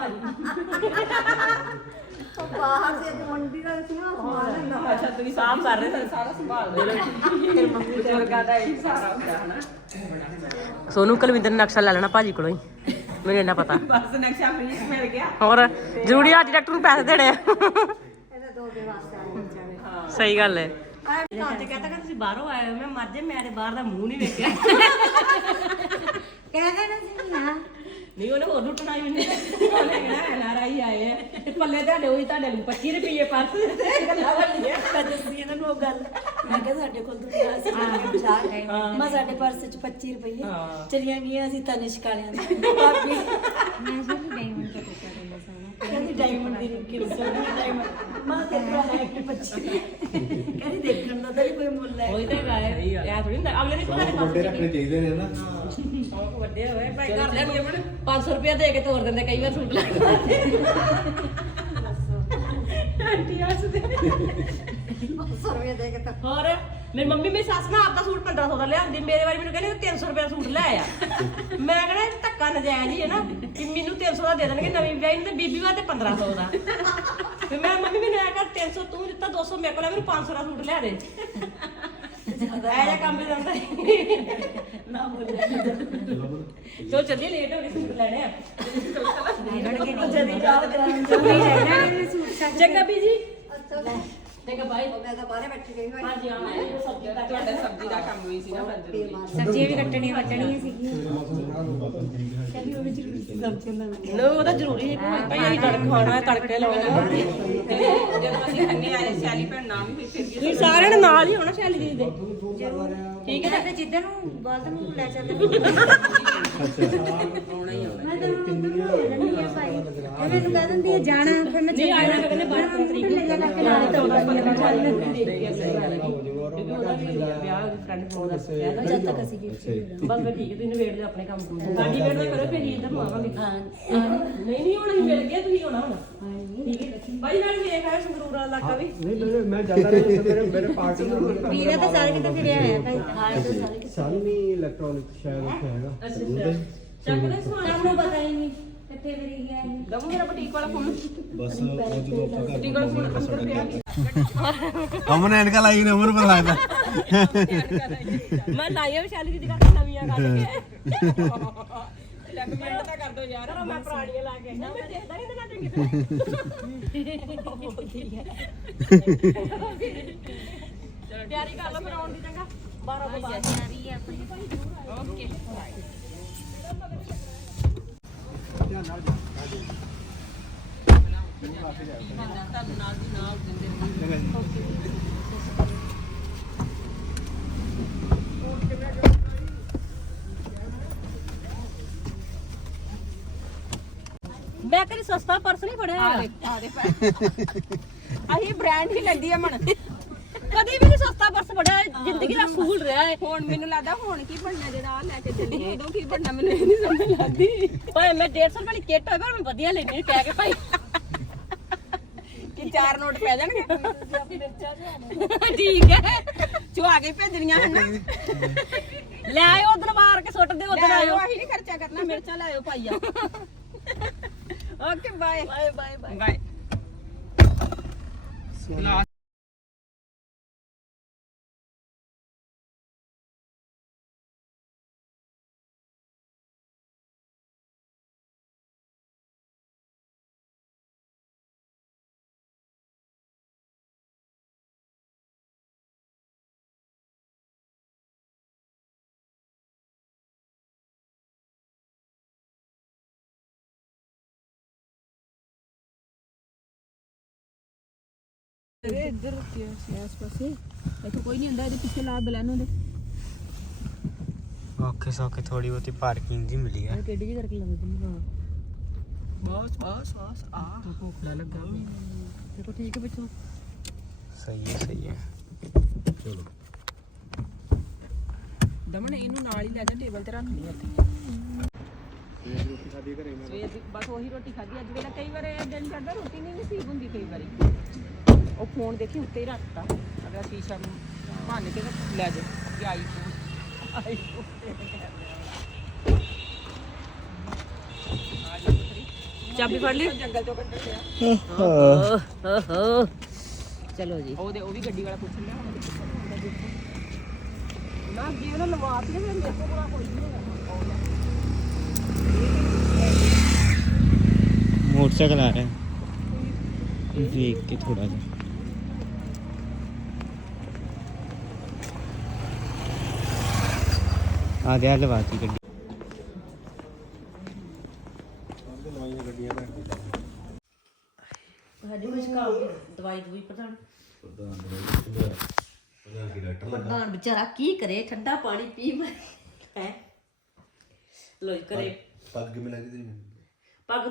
Speaker 1: ਅੱਛਾ ਤੁਸੀਂ ਸਾਫ਼ ਕਰ ਰਹੇ ਸੀ
Speaker 3: ਸਾਰਾ ਸੰਭਾਲ ਦੇ ਫਿਰ ਮੰਮੀ ਬਜ਼ੁਰਗਾਂ ਦਾ ਇਹ ਸਾਰਾ ਹੁੰਦਾ ਹਨਾ।
Speaker 1: ਸੋਨੂੰ ਕਲਵਿੰਦਰ ਨੇ ਨਕਸ਼ਾ ਲੈ ਲੈਣਾ ਭਾਜੀ ਕੋਲੋਂ ਹੀ। ਮੈਨੂੰ ਇੰਨਾ ਪਤਾ।
Speaker 3: ਬਸ ਨਕਸ਼ਾ ਫ੍ਰੀ ਮਿਲ ਗਿਆ।
Speaker 1: ਹੋਰ ਜ਼ਰੂਰੀ ਅੱਜ ਡਾਕਟਰ ਨੂੰ ਪੈਸੇ ਦੇਣੇ ਆ। ਸਹੀ ਗੱਲ ਹੈ। ਤਾਂ ਤੇ ਕਹਤਾ ਕਿ ਤੁਸੀਂ ਬਾਹਰੋਂ ਆਏ ਹੋ। ਮੈਂ ਮਰ ਜੇ ਮੇਰੇ ਬਾਹਰ ਦਾ ਮੂੰਹ ਨਹੀਂ ਵੇਖਿਆ।
Speaker 5: ਕਹਿੰਦੇ ਨਾ ਸੀ ਨਾ।
Speaker 1: ਨਹੀਂ ਉਹਨੇ ਹੋਰ ਲੁੱਟਣਾ ਹੀ ਮੈਨੂੰ। ਉਹਨੇ ਕਿਹਾ ਐਨਆਰਆਈ ਆਏ ਆ। ਤੇ ਪੱਲੇ ਤੁਹਾਡੇ ਉਹੀ ਤੁਹਾਡੇ ਨੂੰ 25 ਰੁਪਏ ਪਰਸ। ਤੇ ਗੱਲਾਂ ਵੱਡੀਆਂ ਮੈਂ ਦੱਸਦੀ ਇਹਨਾਂ ਨੂੰ ਉਹ ਗੱਲ।
Speaker 5: ਮੈਂ ਕਿਹਾ ਸਾਡੇ ਕੋਲ ਤਾਂ ਬਚਾ ਗਏ ਮੈਂ ਸਾਡੇ ਪਰਸ ਚ 25 ਰੁਪਏ ਚਲੀਆਂ ਗਈਆਂ ਅਸੀਂ ਤਨਿਸ਼ ਕਾਲਿਆਂ ਦੀ। ਭਾਬੀ। ਮੈਂ ਸੋਚੀ ਡਾਇਮੰਡ ਦਾ ਟਿਕਾ ਦਿੰਦਾ ਸਾਨਾ ਕਹਿੰਦੀ ਡਾਇਮੰਡ ਦੀ ਰਿੰਕੀ ਸੋਨੀ ਡਾਇਮੰਡ। ਮਾਂ ਤੇ ਭਰਾ ਹੈ ਕਿ 25 ਕਹਿੰਦੀ ਦੇਖਣ ਦਾ ਤਾਂ ਕੋਈ ਮੁੱਲ ਹੈ।
Speaker 1: ਉਹੀ ਤਾਂ ਗਾਇ ਯਾ ਥੋੜੀ ਹੁੰਦਾ। ਅਗਲੇ ਨੇ ਤੁਹਾਡੇ ਪਾਸ
Speaker 2: ਮੁੰਡੇ ਰੱਖਣੇ ਚਾਹੀਦੇ ਨੇ ਨਾ।
Speaker 1: ਸ਼ੌਕ ਵੱਡੇ ਹੋਏ। ਭਾਈ ਘਰਦਿਆਂ ਨੂੰ 500 ਰੁਪਏ ਦੇ ਕੇ ਤੋਰ ਦਿੰਦੇ ਕਈ ਵਾਰ ਸੂਟ ਲੈ ਕੇ ਆਂਟੀ ਹੱਸਦੇ।
Speaker 5: ਸਰਵੇ ਦੇ ਕੇ ਤਾਂ।
Speaker 1: ਹੋਰ? ਮੇਰੀ ਮੰਮੀ ਮੇਰੀ ਸੱਸ ਨਾ ਆਪਦਾ ਸੂਟ 1500 ਦਾ ਲਿਆਂਦੀ। ਮੇਰੇ ਵਾਰੀ ਮੈਨੂੰ ਕਹਿੰਦੇ 300 ਰੁਪਏ ਦਾ ਸੂਟ ਲੈ ਆ। ਮੈਂ ਕਹਿੰਦਾ ਧੱਕਾ ਨਜਾਇਜ਼ ਹੀ ਹੈ ਨਾ ਕਿ ਮੈਨੂੰ 300 ਦਾ ਦੇ ਦੇਣਗੇ ਨਵੀਂ ਵਿਆਹੀ ਨੂੰ ਤੇ ਬੀਬੀ ਵਾਸਤੇ 1500 ਦਾ। ਤੇ ਮੈਂ ਮੰਮੀ ਮੈਨੂੰ ਐ ਕਰ 300 ਤੂੰ ਦਿੱਤਾ 200 ਮੇਰੇ ਕੋਲ ਆ, ਮੈਨੂੰ 500 ਦਾ ਸੂਟ ਲਿਆ ਦੇ। ਐ ਜਿਹਾ ਕੰਮ ਹੀ। ਜਾਂਦਾ ਨਾ ਬੋਲੇ। ਚਲੋ ਚੱਲੀਏ ਲੇਟ ਹੋ ਗਏ ਸੂਟ ਲੈਣੇ ਆ।
Speaker 5: ਜਦੀ ਜਾਓ। ਕਰਾਉਣ ਜੋਗੀ ਹੈ ਨਾ ਸੂਟ
Speaker 1: ਚੰਗਾ ਬੀਜੀ ਚੰਗਾ ਬਾਈ।
Speaker 5: ਮੈਂ ਤਾਂ ਬਾਹਰੇ ਬੈਠੀ ਗਈ ਹੋਈ।
Speaker 1: ਹਾਂਜੀ ਸਬਜ਼ੀ ਦਾ
Speaker 3: ਤੁਹਾਡਾ ਸਬਜ਼ੀ ਦਾ ਕੰਮ ਵੀ ਸੀ ਨਾ ਫਿਰ
Speaker 5: ਸਬਜ਼ੀਆਂ ਵੀ ਕੱਟਣੀਆਂ ਵੱਟਣੀਆਂ ਸੀਗੀਆਂ। ਕਹਿੰਦੀ ਉਹ ਵੀ ਜ਼ਰੂਰੀ ਸਬਜ਼ੀਆਂ ਦਾ
Speaker 1: ਲੋ ਉਹ ਤਾਂ ਜ਼ਰੂਰੀ ਹੈ ਭਾਈ ਅਸੀਂ ਤੜਕ ਖਾਣਾ ਹੈ ਤੜਕੇ ਲਾਉਣਾ
Speaker 3: ਜਦੋਂ ਅਸੀਂ ਖੰਨੇ ਆਏ ਸ਼ਾਲੀ ਭੈਣ ਨਾਮ ਵੀ ਫਿਰ ਗਈ
Speaker 1: ਤੁਸੀਂ ਸਾਰਿਆਂ ਨੇ ਨਾਲ ਹੀ ਹੋਣਾ ਸ਼ੈਲੀ ਦੀਦੀ ਦੇ
Speaker 5: ਠੀਕ ਹੈ ਤੇ ਜਿੱਦਾਂ ਨੂੰ ਬਲਦ ਨੂੰ ਲੈ ਚੱਲਦੇ ਮੈਂ ਤਾਂ ਰੰਨੀ ਆ ਭਾਈ ਇਹ ਮੈਨੂੰ ਕਹਿ ਦਿੰਦੀ ਹੈ ਜਾਣਾ ਫਿਰ ਮੈਂ
Speaker 1: ਨਹੀਂ ਆਇਆ ਕਹਿੰਦੇ 12 ਤਰੀਕ
Speaker 5: ਲੈ ਜਾ ਕੇ ਨਾਲ ਹੀ ਤਾਂ
Speaker 1: ਕਿਉਂਕਿ ਉਹਦਾ ਵੀ ਵਿਆਹ ਫਰੈਂਡ ਫੋਨ ਦਾ ਕਿਹਾ ਤਾਂ
Speaker 5: ਜਦ ਤੱਕ ਅਸੀਂ ਗਿਫਟ
Speaker 1: ਬਸ ਫਿਰ ਠੀਕ ਹੈ ਤੁਸੀਂ ਨਿਬੇੜ ਲਿਓ ਆਪਣੇ ਕੰਮ ਸਾਡੀ ਵੇਟ ਨਾ ਕਰੋ ਫਿਰ ਇੱਧਰ ਨੂੰ ਆਵਾਂਗੇ।
Speaker 5: ਹਾਂ।
Speaker 1: ਨਹੀਂ ਨਹੀਂ ਹੁਣ ਅਸੀਂ ਮਿਲ ਗਏ ਤੁਸੀਂ ਹੋਣਾ। ਹੁਣ ਠੀਕ ਹੈ। ਬਾਈ ਨਾਲ ਵੇਖ ਆਇਆ ਸੰਗਰੂਰ ਵਾਲਾ ਇਲਾਕਾ ਵੀ।
Speaker 6: ਨਹੀਂ ਮੇਰੇ ਮੈਂ ਜਾਂਦਾ ਰਿਹਾ ਮੇਰੇ ਮੇਰੇ ਪਾਰਟਨਰ
Speaker 5: ਵੀਰੇ ਤਾਂ ਸਾਰੇ ਕਿਤੇ ਫਿਰਿਆ ਹੋਇਆ ਭਾਈ। ਹਾਂ ਤਾਂ ਸਾਰੇ ਕਿਤੇ
Speaker 6: ਸਾਲਮੀ ਇਲੈਕਟ੍ਰੋਨਿਕ ਸ਼ਾਇਦ ਉੱਥੇ ਹੈਗਾ।
Speaker 1: ਅੱਛਾ ਅੱਛਾ। ਚੱਕ ਲੈ ਸਮਾਨ।
Speaker 5: ਸਾਨੂੰ ਪਤਾ ਹੀ ਨਹੀਂ। ਕਿੱਥੇ ਗਿਆ ਇਹ
Speaker 3: ਦਮੂ ਮੇਰਾ ਬੁਟੀਕ ਵਾਲਾ ਫੋਨ
Speaker 2: ਬਸ ਉਹ ਜਦੋਂ ਆਪਾਂ ਘਰ ਪਹੁੰਚਾਂਗੇ ਸਾਡਾ ਗਿਆ ਅਮਨ ਐਨਕਾ ਲਾਈ ਨੇ ਅਮਨ ਪਰ ਲੱਗਦਾ।
Speaker 1: ਮੈਂ ਲਾਈਆਂ ਵਿਸ਼ਾਲੀ ਦੀ ਕਰਕੇ ਨਵੀਆਂ ਕੱਢ ਕੇ।
Speaker 3: ਲੱਗ ਮਿੰਟ ਤਾਂ ਕਰ ਦੋ ਯਾਰ।
Speaker 1: ਮੈਂ ਪੁਰਾਣੀਆਂ ਲਾ ਕੇ ਆਈ। ਮੈਂ ਦੇਖਦਾ ਨਹੀਂ ਦਿਖਾ ਚੰਗੀ ਤਰ੍ਹਾਂ ਤਿਆਰੀ ਕਰ ਲਓ ਫਿਰ ਆਉਣ ਦੀ ਚੰਗਾ। 12 ਤੋਂ ਬਾਅਦ।
Speaker 5: ਤਿਆਰੀ ਹੈ ਆਪਣੀ।
Speaker 3: ਓਕੇ।
Speaker 1: ਮੈਂ ਕਰੀ ਸਸਤਾ ਪਰਸ ਨਹੀਂ ਫੜਿਆ
Speaker 3: ਆ। ਦੇ ਪੈ ਅਹੀਂ ਬ੍ਰਾਂਡ ਹੀ ਲੈਂਦੀ ਆ ਮਨ
Speaker 1: ਕਦੀ ਵੀ ਨਹੀਂ ਸਸਤਾ ਪਰਸ ਫੜਿਆ ਜ਼ਿੰਦਗੀ ਦਾ ਅਸੂਲ ਰਿਹਾ ਹੈ
Speaker 3: ਹੁਣ ਮੈਨੂੰ ਲੱਗਦਾ ਹੁਣ ਕੀ ਬਣਨਾ ਜੇ ਰਾਹ ਲੈ ਕੇ ਚੱਲੀ ਉਦੋਂ ਕੀ ਬਣਨਾ ਮੈਨੂੰ ਇਹ ਨਹੀਂ ਸਮਝ ਲੱਗਦੀ।
Speaker 1: ਭਾਵੇਂ ਮੈਂ 150 ਰੁਪਏ ਦੀ ਕਿੱਟ ਹੋਵੇ ਪਰ ਮੈਂ ਵਧੀਆ ਲੈਣੀ ਕਹਿ ਕੇ ਭਾਈ।
Speaker 3: ਕਿ ਚਾਰ ਨੋਟ ਪੈ ਜਾਣਗੇ।
Speaker 1: ਠੀਕ ਹੈ।
Speaker 3: ਚੁਆ ਕੇ ਭੇਜਣੀਆਂ ਹਨ ਨਾ।
Speaker 1: ਲੈ ਆਇਓ ਉਧਰ ਮਾਰ ਕੇ ਸੁੱਟ ਦੇ ਉਧਰ
Speaker 3: ਲੈ
Speaker 1: ਆਇਓ
Speaker 3: ਅਸੀਂ ਨਹੀਂ ਖਰਚਾ ਕਰਨਾ ਮਿਰਚਾਂ ਲੈ ਆਇਓ ਪਾਈਆ okay bye.
Speaker 1: Bye bye bye.
Speaker 3: Bye. ਇੱਧਰ ਕੀ ਆਸ ਪਾਸੇ। ਇੱਥੇ ਕੋਈ ਨਹੀਂ ਹੁੰਦਾ ਇਹਦੇ ਪਿੱਛੇ ਲਾ ਬਲੈਨੋ ਦੇ
Speaker 4: ਔਖੇ ਸੌਖੇ ਥੋੜੀ ਬਹੁਤੀ ਪਾਰਕਿੰਗ ਜੀ ਮਿਲੀ ਆ।
Speaker 1: ਕਿੱਡੀ ਜੀ ਕਰਕੇ ਲੱਗਦੀ ਹਾਂ
Speaker 3: ਬਸ ਬਸ ਬਸ ਆ।
Speaker 1: ਭੁੱਖਾ ਲੱਗਾ। ਦੇਖੋ ਠੀਕ ਹੈ ਪਿੱਛੋਂ।
Speaker 4: ਸਹੀ ਹੈ ਸਹੀ ਹੈ।
Speaker 2: ਚਲੋ।
Speaker 3: ਦਮਨ ਇਹਨੂੰ ਨਾਲ ਹੀ ਲੈ ਜਾ ਟੇਬਲ ਤੇ ਰੱਖ ਲਈ ਉੱਥੇ ਸਵੇਰ ਦੀ ਬਸ ਉਹੀ ਰੋਟੀ ਖਾਧੀ ਅੱਜ ਵੇਲੇ ਕਈ ਵਾਰ ਇਹ ਦਿਨ ਚੜਦਾ ਰੋਟੀ ਨਹੀਂ ਨਸੀਬ ਹੁੰਦੀ ਕਈ ਵਾਰੀ। ਉਹ ਫੋਨ ਦੇਖੀ ਉੱਤੇ ਹੀ ਰੱਖਤਾ। ਅਗਲਾ ਸ਼ੀਸ਼ਾ ਨੂੰ ਭੰਨ ਕੇ ਲੈ ਜਾ ਕਿ ਆਈਫੋਨ
Speaker 1: ਚਾਬੀ ਫੜ ਲਈ?
Speaker 3: ਜੰਗਲ ਚੋਂ ਕੱਢ ਲਿਆ
Speaker 1: ਓਹੋ ਚਲੋ ਜੀ।
Speaker 3: ਉਹਦੇ ਉਹ ਵੀ ਗੱਡੀ ਵਾਲਾ ਪੁੱਛ ਲਿਆ ਹੁਣ ਨਾ ਜੀ ਉਹਨਾਂ ਲਵਾਤੀ ਫਿਰ ਮੇਰੇ ਕੋਲ ਪੂਰਾ ਕੋਈ ਨਹੀਂ ਹੈਗਾ।
Speaker 4: ਮੋਟਰਸਾਈਕਲ ਆ ਰਿਹਾ। ਵੇਖ ਕੇ ਥੋੜਾ ਜਿਹਾ। ਆ ਗਿਆ ਲਵਾਤੀ ਗੱਡੀ।
Speaker 1: ਸਾਡੀ ਮੁਸ਼ਕਾਲ ਦਵਾਈ ਦਵਾਈ ਪ੍ਰਧਾਨ। ਪ੍ਰਧਾਨ ਵਿਚਾਰਾ ਕੀ ਕਰੇ? ਠੰਡਾ ਪਾਣੀ ਪੀ ਮੈਂ ਹੈ? ਲੋ ਕਰੇ।
Speaker 2: ਪੱਗ ਤੇਰੀ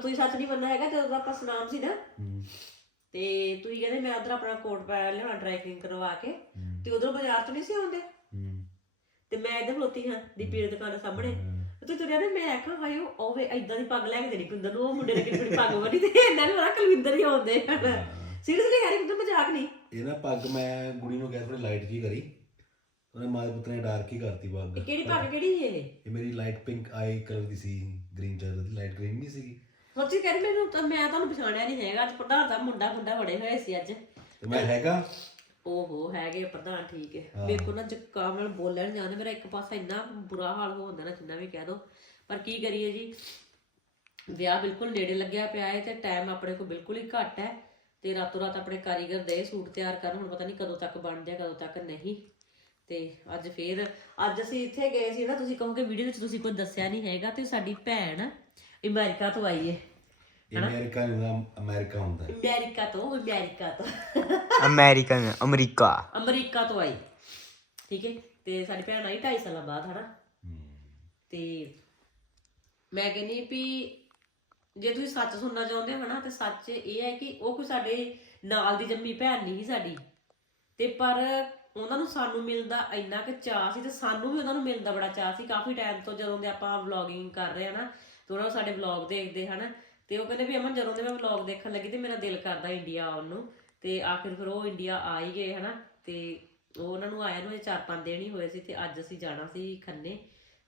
Speaker 1: ਤੁਸੀਂ ਸੱਚ ਨਹੀਂ ਬੰਨਾ ਹੈਗਾ ਜਦੋਂ ਦਾ ਆਪਾਂ ਸੁਨਾਮ ਸੀ ਨਾ। ਤੇ ਤੁਸੀਂ ਕਹਿੰਦੇ ਮੈਂ ਉਧਰ ਆਪਣਾ ਕੋਟ ਪਾ ਲਿਆਉਣਾ ਡਰਾਈ ਕਲੀਨ ਕਰਵਾ ਕੇ। ਤੇ ਉਧਰੋਂ ਬਾਜ਼ਾਰ ਤੋਂ ਨਹੀਂ ਸੀ ਆਉਂਦੇ? ਤੇ ਮੈਂ ਇੱਧਰ ਖਲੋਤੀ ਹਾਂ ਦੀਪੀ ਦੀ ਦੁਕਾਨ ਦੇ ਸਾਹਮਣੇ। ਤੇ ਤੂੰ ਤੁਰਿਆ ਨਾ ਮੈਂ ਆਖਾਂ ਹਾਏ ਉਹ ਓਵੇ ਇਦਾਂ ਦੀ ਪੱਗ ਲੈ ਕੇ ਦੇਣੀ ਕੁੰਦਰ ਨੂੰ ਉਹ ਮੁੰਡੇ ਨੇ ਕਿਹੜੀ ਪੱਗ ਬੰਨੀ ਤੇ ਇਹਨਾਂ ਨੂੰ ਪਤਾ ਕੁਲਵਿੰਦਰ ਹੀ ਆਉਂਦੇ। ਸੀਰੀਅਸਲੀ ਕਹਿ ਰਹੀ ਕੁੰਦਰ ਮਜ਼ਾਕ ਨਹੀਂ?
Speaker 7: ਇਹ ਨਾ ਪੱਗ ਮੈਂ ਗੁੜੀ ਨੂੰ ਕਿਹਾ ਥੋੜੀ ਲਾਈਟ ਜੀ ਕਰੀ। ਉਹਨੇ ਮਾਦੇ ਪੁੱਤ ਨੇ ਡਾਰਕ ਹੀ ਕਰਤੀ ਪੱਗ।
Speaker 1: ਕਿਹੜੀ ਪੱਗ ਕਿਹੜੀ ਇਹ?
Speaker 7: ਇਹ ਮੇਰੀ ਲਾਈਟ ਪਿੰਕ ਆਈ ਕਲਰ ਦੀ ਸੀ ਗ੍ਰੀਨ ਕਲਰ ਦੀ ਲਾਈਟ ਗ੍ਰੀਨ ਨਹੀਂ ਸੀਗੀ।
Speaker 1: ਸੱਚੀ ਕਹਿ ਰਹੀ ਮੈਨੂੰ ਤਾਂ ਮੈਂ ਤੁਹਾਨੂੰ ਪਛਾਣਿਆ ਨਹੀਂ ਹੈਗਾ ਅੱਜ ਪ੍ਰਧਾਨ ਦਾ ਮੁੰਡਾ ਮੁੰਡਾ ਬੜੇ ਹੋਏ ਸੀ ਅੱਜ।
Speaker 7: ਤੇ ਮੈਂ ਹੈਗਾ।
Speaker 1: ਓਹੋ ਹੈਗੇ ਪ੍ਰਧਾਨ ਠੀਕ ਹੈ। ਵੇਖੋ ਨਾ ਜ਼ੁਕਾਮ ਨਾਲ ਬੋਲਣ ਜਾਂਦੇ ਮੇਰਾ ਇੱਕ ਪਾਸਾ ਇੰਨਾ ਬੁਰਾ ਹਾਲ ਹੋ ਹੁੰਦਾ ਨਾ ਜਿੰਨਾ ਵੀ ਕਹਿ ਦੋ। ਪਰ ਕੀ ਕਰੀਏ ਜੀ? ਵਿਆਹ ਬਿਲਕੁਲ ਨੇੜੇ ਲੱਗਿਆ ਪਿਆ ਹੈ ਤੇ ਟਾਈਮ ਆਪਣੇ ਕੋਲ ਬਿਲਕੁਲ ਹੀ ਘੱਟ ਹੈ ਤੇ ਰਾਤੋਂ ਰਾਤ ਆਪਣੇ ਕਾਰੀਗਰ ਦੇ ਸੂਟ ਤਿਆਰ ਕਰਨ ਹੁਣ ਪਤਾ ਨਹੀਂ ਕਦੋਂ ਤੱਕ ਬਣਦੇ ਆ ਕਦੋਂ ਤੱਕ ਨਹੀਂ। ਤੇ ਅੱਜ ਫੇਰ ਅੱਜ ਅਸੀਂ ਇੱਥੇ ਗਏ ਸੀ ਨਾ ਤੁਸੀਂ ਕਹੋਗੇ ਵੀਡੀਓ ਵਿੱਚ ਤੁਸੀਂ ਕੁਝ ਦੱਸਿਆ ਨਹੀਂ ਹੈਗਾ ਤੇ ਸਾਡੀ ਭੈਣ ਅਮਰੀਕਾ ਤੋਂ ਆਈ ਹੈ।
Speaker 7: ਇਹ ਅਮਰੀਕਾ ਹੁੰਦਾ ਅਮਰੀਕਾ ਹੁੰਦਾ ਹੈ।
Speaker 1: ਅਮਰੀਕਾ ਤੋਂ ਅਮਰੀਕਾ ਤੋਂ।
Speaker 4: American America.
Speaker 1: ਅਮਰੀਕਾ ਤੋਂ ਆਈ। ਠੀਕ ਹੈ? ਤੇ ਸਾਡੀ ਭੈਣ ਆਈ 2.5 ਸਾਲਾਂ ਬਾਅਦ ਹਨਾ? ਤੇ ਮੈਂ ਕਹਿੰਨੀ ਵੀ ਜੇ ਤੁਸੀਂ ਸੱਚ ਸੁਣਨਾ ਚਾਹੁੰਦੇ ਹੋ ਨਾ ਤੇ ਸੱਚ ਇਹ ਹੈ ਕਿ ਉਹ ਕੋਈ ਸਾਡੇ ਨਾਲ ਦੀ ਜੰਮੀ ਭੈਣ ਨਹੀਂ ਸੀ ਸਾਡੀ। ਤੇ ਪਰ ਉਹਨਾਂ ਨੂੰ ਸਾਨੂੰ ਮਿਲਣ ਦਾ ਇੰਨਾ ਕਿ ਚਾਹ ਸੀ ਤੇ ਸਾਨੂੰ ਵੀ ਉਹਨਾਂ ਨੂੰ ਮਿਲਣ ਦਾ ਬੜਾ ਚਾਹ ਸੀ। ਕਾਫੀ ਟਾਈਮ ਤੋਂ ਜਦੋਂ ਦੇ ਆਪਾਂ ਵਲੌਗਿੰਗ ਕਰ ਰਹੇ ਆ ਨਾ ਤੇ ਉਹਨਾਂ ਨੂੰ ਸਾਡੇ ਵਲੌਗ ਦੇਖਦੇ ਹਨ ਤੇ ਉਹ ਕਹਿੰਦੇ ਵੀ ਅਮਨ ਜਦੋਂ ਦੇ ਮੈਂ ਵਲੌਗ ਦੇਖਣ ਲੱਗੀ ਤੇ ਮੇਰਾ ਦਿਲ ਕਰਦਾ ਇੰਡੀਆ ਆਉਣ ਨੂੰ ਤੇ ਆਖਿਰ ਫਿਰ ਉਹ ਇੰਡੀਆ ਆ ਹੀ ਗਏ, ਹਨਾ? ਤੇ ਉਹ ਉਹਨਾਂ ਨੂੰ ਆਇਆ ਨੂੰ 4-5 ਦਿਨ ਹੀ ਹੋਏ ਸੀ ਤੇ ਅੱਜ ਅਸੀਂ ਜਾਣਾ ਸੀ ਖੰਨੇ।